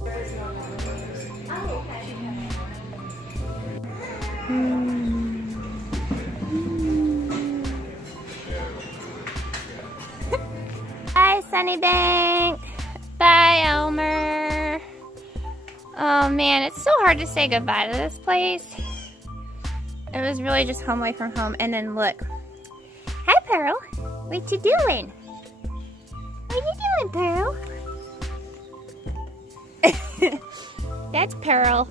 Bye, Sunnybank. Bye, Elmer. Oh man, it's so hard to say goodbye to this place. It was really just home away from home. And then look. Hi, Pearl. What you doing? What you doing, Pearl? That's Pearl.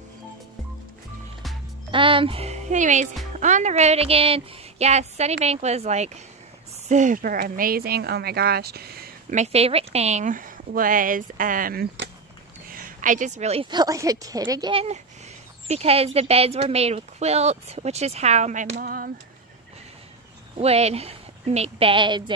Anyways, on the road again. Yeah, Sunnybank was like super amazing. Oh my gosh. My favorite thing was, I just really felt like a kid again because the beds were made with quilts, which is how my mom would make beds,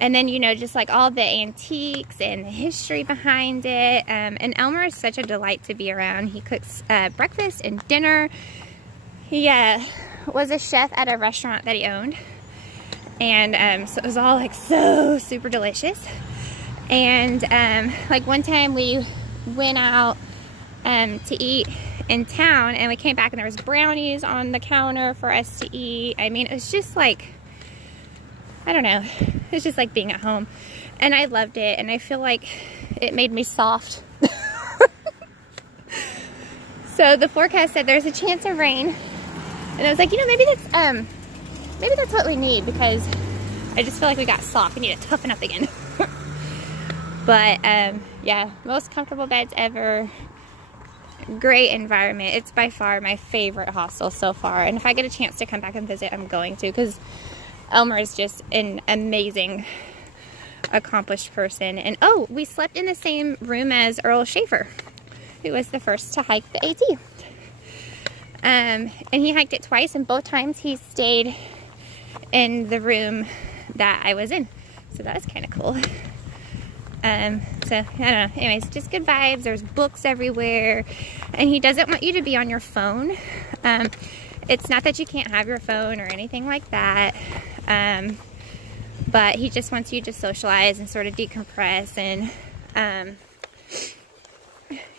and then, you know, just like all the antiques and the history behind it. And Elmer is such a delight to be around. He cooks breakfast and dinner. He was a chef at a restaurant that he owned. And so it was all like so super delicious. And like one time we went out to eat in town, and we came back and there was brownies on the counter for us to eat. I mean, it was just like, I don't know, it's just like being at home. And I loved it, and I feel like it made me soft. So the forecast said there's a chance of rain, and I was like, you know, maybe that's what we need, because I just feel like we got soft. We need to toughen up again. But yeah, most comfortable beds ever. Great environment. It's by far my favorite hostel so far, and if I get a chance to come back and visit, I'm going to, because Elmer is just an amazing, accomplished person. And oh, we slept in the same room as Earl Schaefer, who was the first to hike the AT. And he hiked it twice, and both times he stayed in the room that I was in. So that was kind of cool. So I don't know. Anyways, just good vibes. There's books everywhere, and he doesn't want you to be on your phone. It's not that you can't have your phone or anything like that, but he just wants you to socialize and sort of decompress and,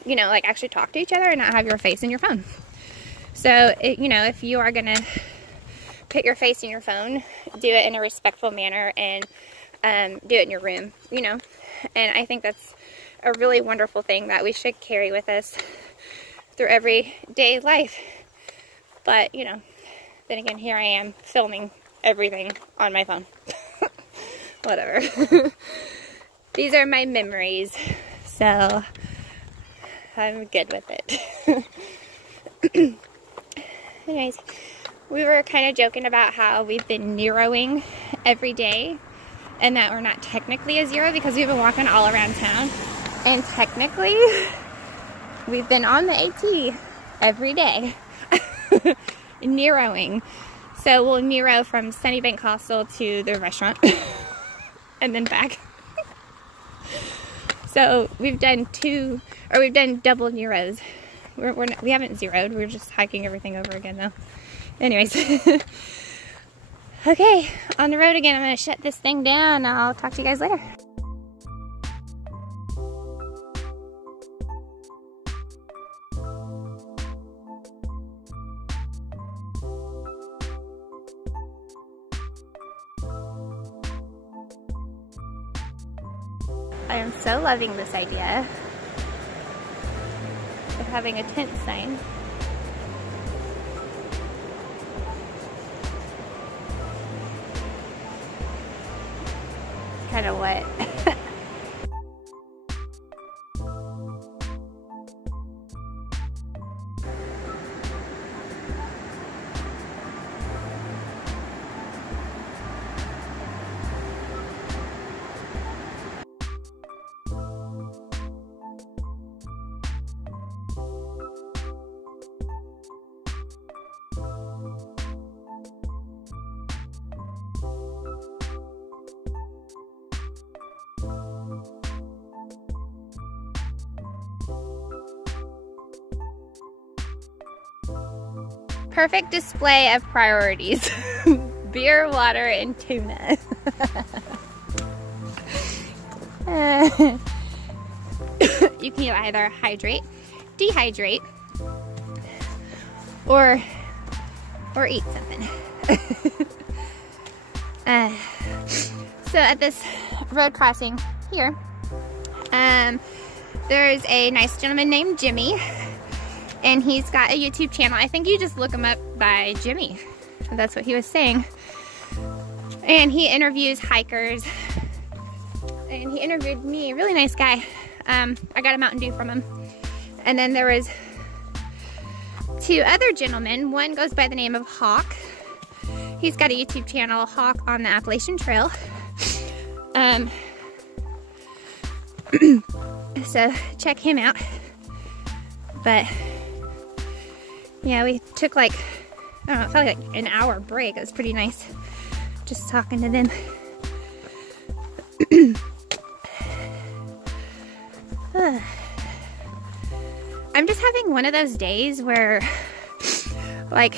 you know, like actually talk to each other and not have your face in your phone. So, you know, if you are going to put your face in your phone, do it in a respectful manner, and do it in your room, you know. And I think that's a really wonderful thing that we should carry with us through everyday life. But, you know, then again, here I am filming everything on my phone. Whatever. These are my memories, so I'm good with it. Anyways, we were kind of joking about how we've been Neroing every day, and that we're not technically a zero because we've been walking all around town. And technically, we've been on the AT every day. Neroing. So we'll Nero from Sunnybank Hostel to the restaurant and then back. So we've done double Neros. We haven't zeroed. We're just hiking everything over again now. Anyways. Okay, on the road again. I'm going to shut this thing down. I'll talk to you guys later. I am so loving this idea of having a tent sign. Kind of wet. Perfect display of priorities. Beer, water, and tuna. you can either hydrate, dehydrate, or eat something. So at this road crossing here, there's a nice gentleman named Jimmy, and he's got a YouTube channel. I think you just look him up by Jimmy. That's what he was saying. And he interviews hikers, and he interviewed me, a really nice guy. I got a Mountain Dew from him. And then there was 2 other gentlemen. One goes by the name of Hawk. He's got a YouTube channel, Hawk on the Appalachian Trail. So check him out. But yeah, we took like, I don't know, it felt like an hour break. It was pretty nice just talking to them. I'm just having one of those days where like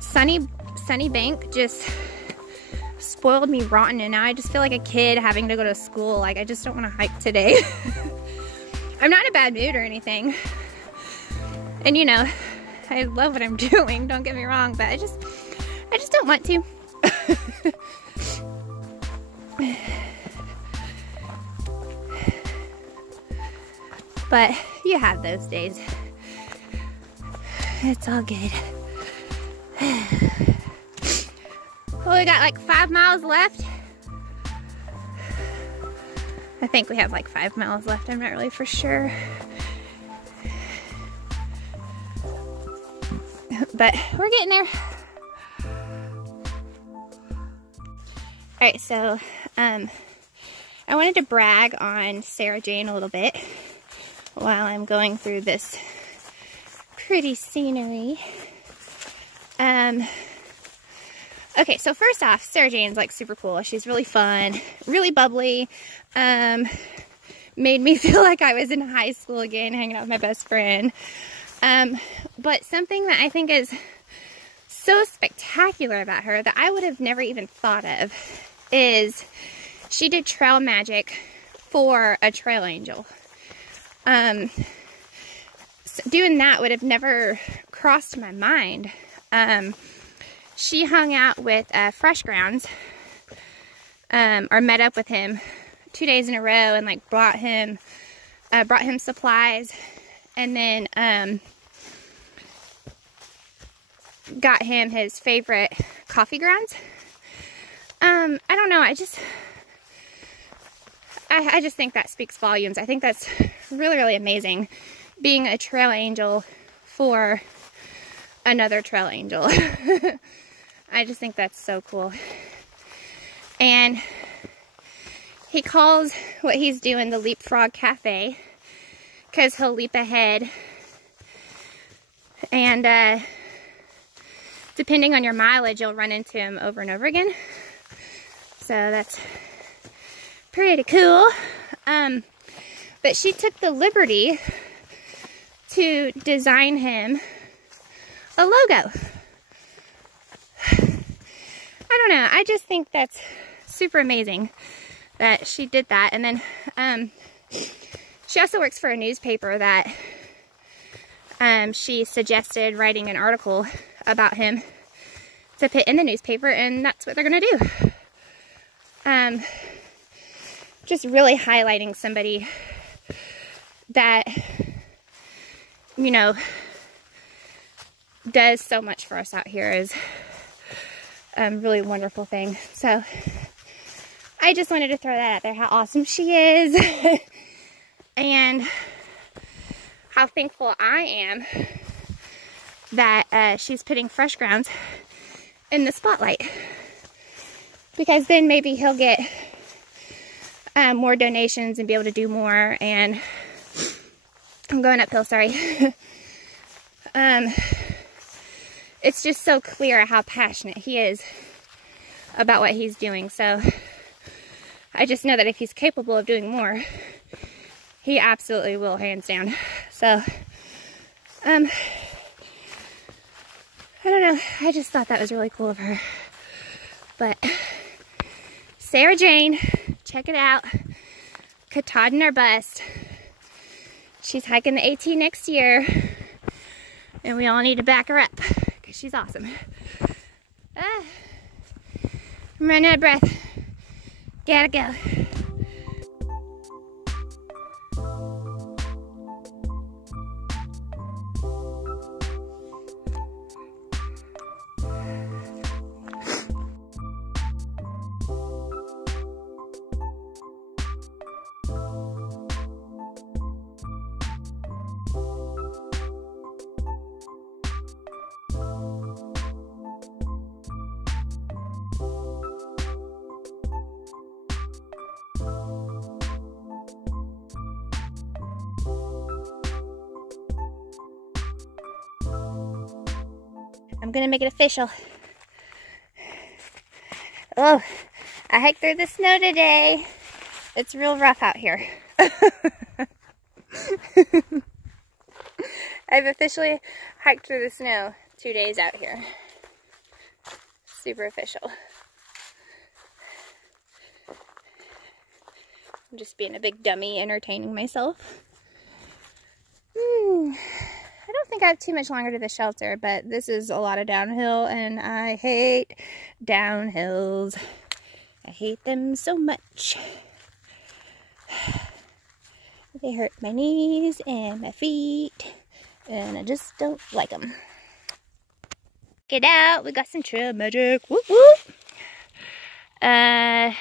Sunny Bank just spoiled me rotten, and now I just feel like a kid having to go to school. Like, I just don't want to hike today. I'm not in a bad mood or anything, and you know, I love what I'm doing, don't get me wrong, but I just don't want to. But you have those days. It's all good. Well, we got like 5 miles left. I think we have like 5 miles left. I'm not really for sure. But we're getting there. Alright, so I wanted to brag on Sarah Jane a little bit while I'm going through this pretty scenery. Okay, so first off, Sarah Jane's like super cool. She's really fun, really bubbly. Made me feel like I was in high school again, hanging out with my best friend. But something that I think is so spectacular about her that I would have never even thought of is she did trail magic for a trail angel. So doing that would have never crossed my mind. She hung out with Fresh Grounds, or met up with him 2 days in a row, and like brought him supplies, and then got him his favorite coffee grounds. I don't know, I just think that speaks volumes. I think that's really, really amazing, being a trail angel for another trail angel. I just think that's so cool. And he calls what he's doing the Leapfrog Cafe, because he'll leap ahead, and depending on your mileage, you'll run into him over and over again. So that's pretty cool. But she took the liberty to design him a logo. I don't know, I just think that's super amazing that she did that. And then she also works for a newspaper that she suggested writing an article about him to put in the newspaper, and that's what they're gonna do. Just really highlighting somebody that, you know, does so much for us out here is a really wonderful thing. So I just wanted to throw that out there, how awesome she is and how thankful I am that she's putting Fresh Grounds in the spotlight, because then maybe he'll get more donations and be able to do more. And I'm going uphill, sorry. It's just so clear how passionate he is about what he's doing. So I just know that if he's capable of doing more, he absolutely will, hands down. So I don't know, I just thought that was really cool of her. But Sarah Jane, check it out. Katahdin or bust. She's hiking the AT next year, and we all need to back her up because she's awesome. I'm running out of breath. Gotta go. I'm gonna make it official. Oh, I hiked through the snow today. It's real rough out here. I've officially hiked through the snow 2 days out here. Super official. I'm just being a big dummy entertaining myself. I don't think I have too much longer to the shelter, but this is a lot of downhill, and I hate downhills. I hate them so much. They hurt my knees and my feet, and I just don't like them. Get out, we got some trail magic. Whoop whoop. That's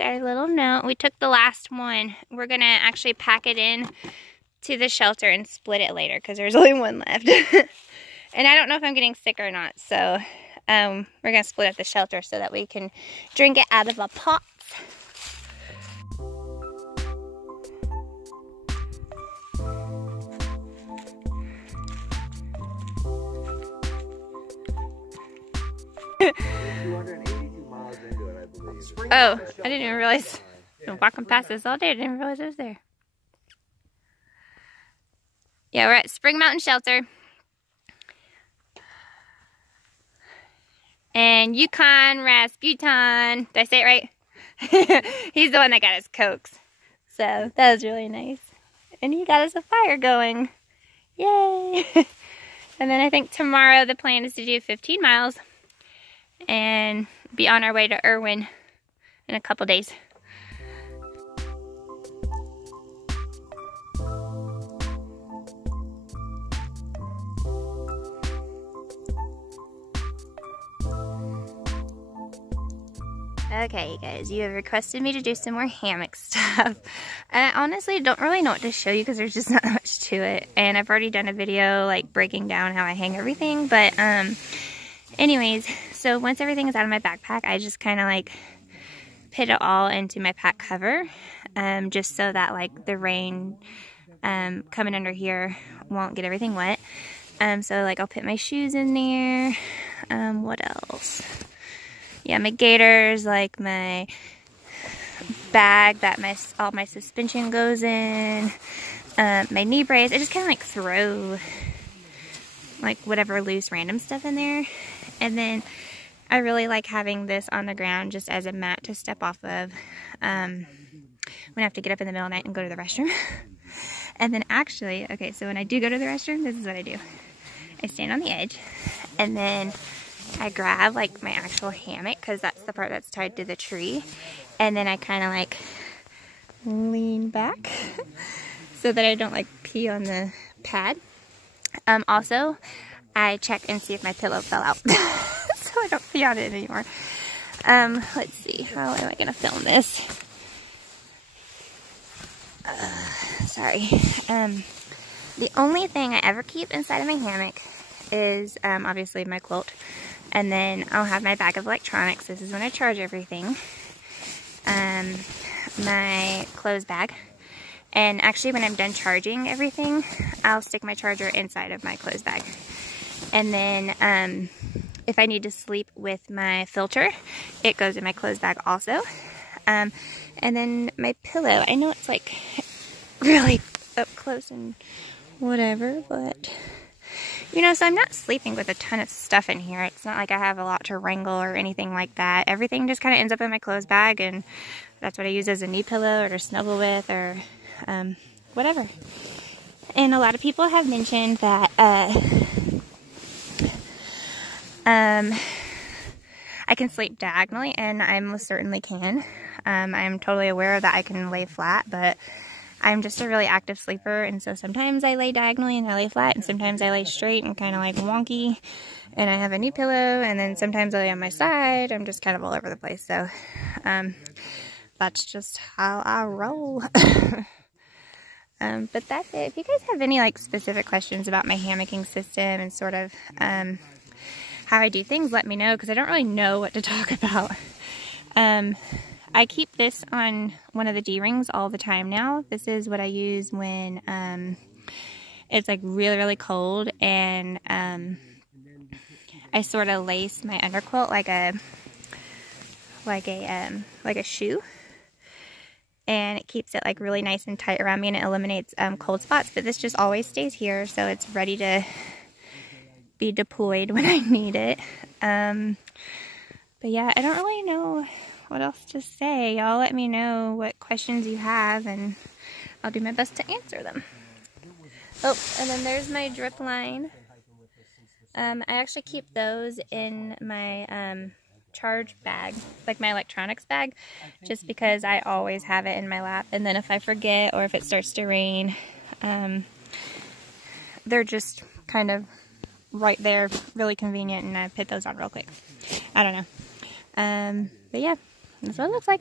our little note. We took the last one. We're gonna actually pack it in to the shelter and split it later because there's only one left. And I don't know if I'm getting sick or not, so we're gonna split up the shelter so that we can drink it out of a pot. Oh, I didn't even realize. I've been walking past this all day. I didn't even realize it was there. Yeah, we're at Spring Mountain Shelter. And Yukon Rasputin. Did I say it right? He's the one that got us Cokes. So that was really nice. And he got us a fire going. Yay! And then I think tomorrow the plan is to do 15 miles and be on our way to Irwin in a couple days. Okay, you guys, you have requested me to do some more hammock stuff. I honestly don't really know what to show you because there's just not much to it. And I've already done a video like breaking down how I hang everything. But anyways, so once everything is out of my backpack, I just kind of like put it all into my pack cover. Just so that like the rain coming under here won't get everything wet. So like I'll put my shoes in there. What else? Yeah, my gaiters, like my bag that all my suspension goes in, my knee brace. I just kind of like throw like whatever loose random stuff in there. And then I really like having this on the ground just as a mat to step off of when I have to get up in the middle of the night and go to the restroom. And then actually, okay, so when I do go to the restroom, this is what I do. I stand on the edge, and then I grab like my actual hammock because that's the part that's tied to the tree, and then I kind of like lean back so that I don't like pee on the pad. Also, I check and see if my pillow fell out so I don't pee on it anymore. Let's see, how am I gonna film this? Sorry. The only thing I ever keep inside of my hammock is obviously my quilt. And then I'll have my bag of electronics. This is when I charge everything. My clothes bag. And actually when I'm done charging everything, I'll stick my charger inside of my clothes bag. And then if I need to sleep with my filter, it goes in my clothes bag also. And then my pillow. I know it's like really up close and whatever, but You know, so I'm not sleeping with a ton of stuff in here. It's not like I have a lot to wrangle or anything like that. Everything just kind of ends up in my clothes bag, and that's what I use as a knee pillow or to snuggle with or whatever. And a lot of people have mentioned that I can sleep diagonally, and I most certainly can. I'm totally aware that I can lay flat, but I'm just a really active sleeper, and so sometimes I lay diagonally and I lay flat, and sometimes I lay straight and kind of like wonky, and I have a knee pillow, and then sometimes I lay on my side. I'm just kind of all over the place, so that's just how I roll. But that's it. If you guys have any like specific questions about my hammocking system and sort of how I do things, let me know, because I don't really know what to talk about. I keep this on one of the D-rings all the time now. This is what I use when it's like really, really cold, and I sort of lace my underquilt like a shoe, and it keeps it like really nice and tight around me, and it eliminates cold spots. But this just always stays here, so it's ready to be deployed when I need it. But yeah, I don't really know what else to say. Y'all let me know what questions you have, and I'll do my best to answer them. Oh, and then there's my drip line. I actually keep those in my charge bag, like my electronics bag, just because I always have it in my lap, and then if I forget or if it starts to rain, they're just kind of right there, really convenient, and I put those on real quick. I don't know. But yeah, that's what it looks like.